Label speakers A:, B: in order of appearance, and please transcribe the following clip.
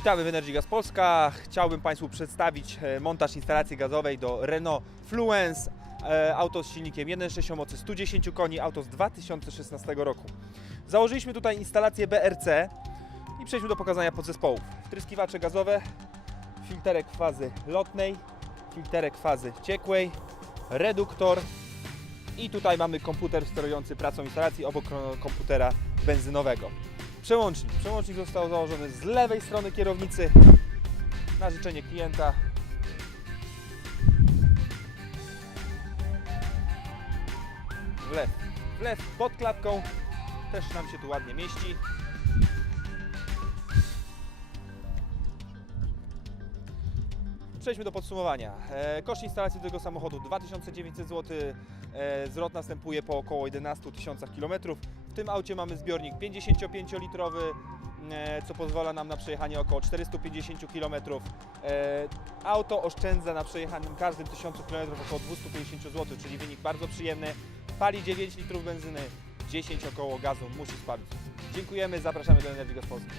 A: Witamy w Energy Gas Polska. Chciałbym Państwu przedstawić e, montaż instalacji gazowej do Renault Fluence. E, Auto z silnikiem 1.6 o mocy 110 koni, auto z 2016 roku. Założyliśmy tutaj instalację BRC i przejdźmy do pokazania podzespołów. Wtryskiwacze gazowe, filterek fazy lotnej, filterek fazy ciekłej, reduktor i tutaj mamy komputer sterujący pracą instalacji obok komputera benzynowego. Przełącznik. Przełącznik został założony z lewej strony kierownicy na życzenie klienta. W lew. W lew pod klatką też nam się tu ładnie mieści. Przejdźmy do podsumowania. E, Koszt instalacji tego samochodu 2900 zł. E, Zwrot następuje po około 11 tysiącach kilometrów. W tym aucie mamy zbiornik 55-litrowy, e, co pozwala nam na przejechanie około 450 km. Auto oszczędza na przejechanym każdym 1000 km około 250 zł, czyli wynik bardzo przyjemny. Pali 9 litrów benzyny, 10 około gazu musi spalić. Dziękujemy, zapraszamy do Energy Gas Polski.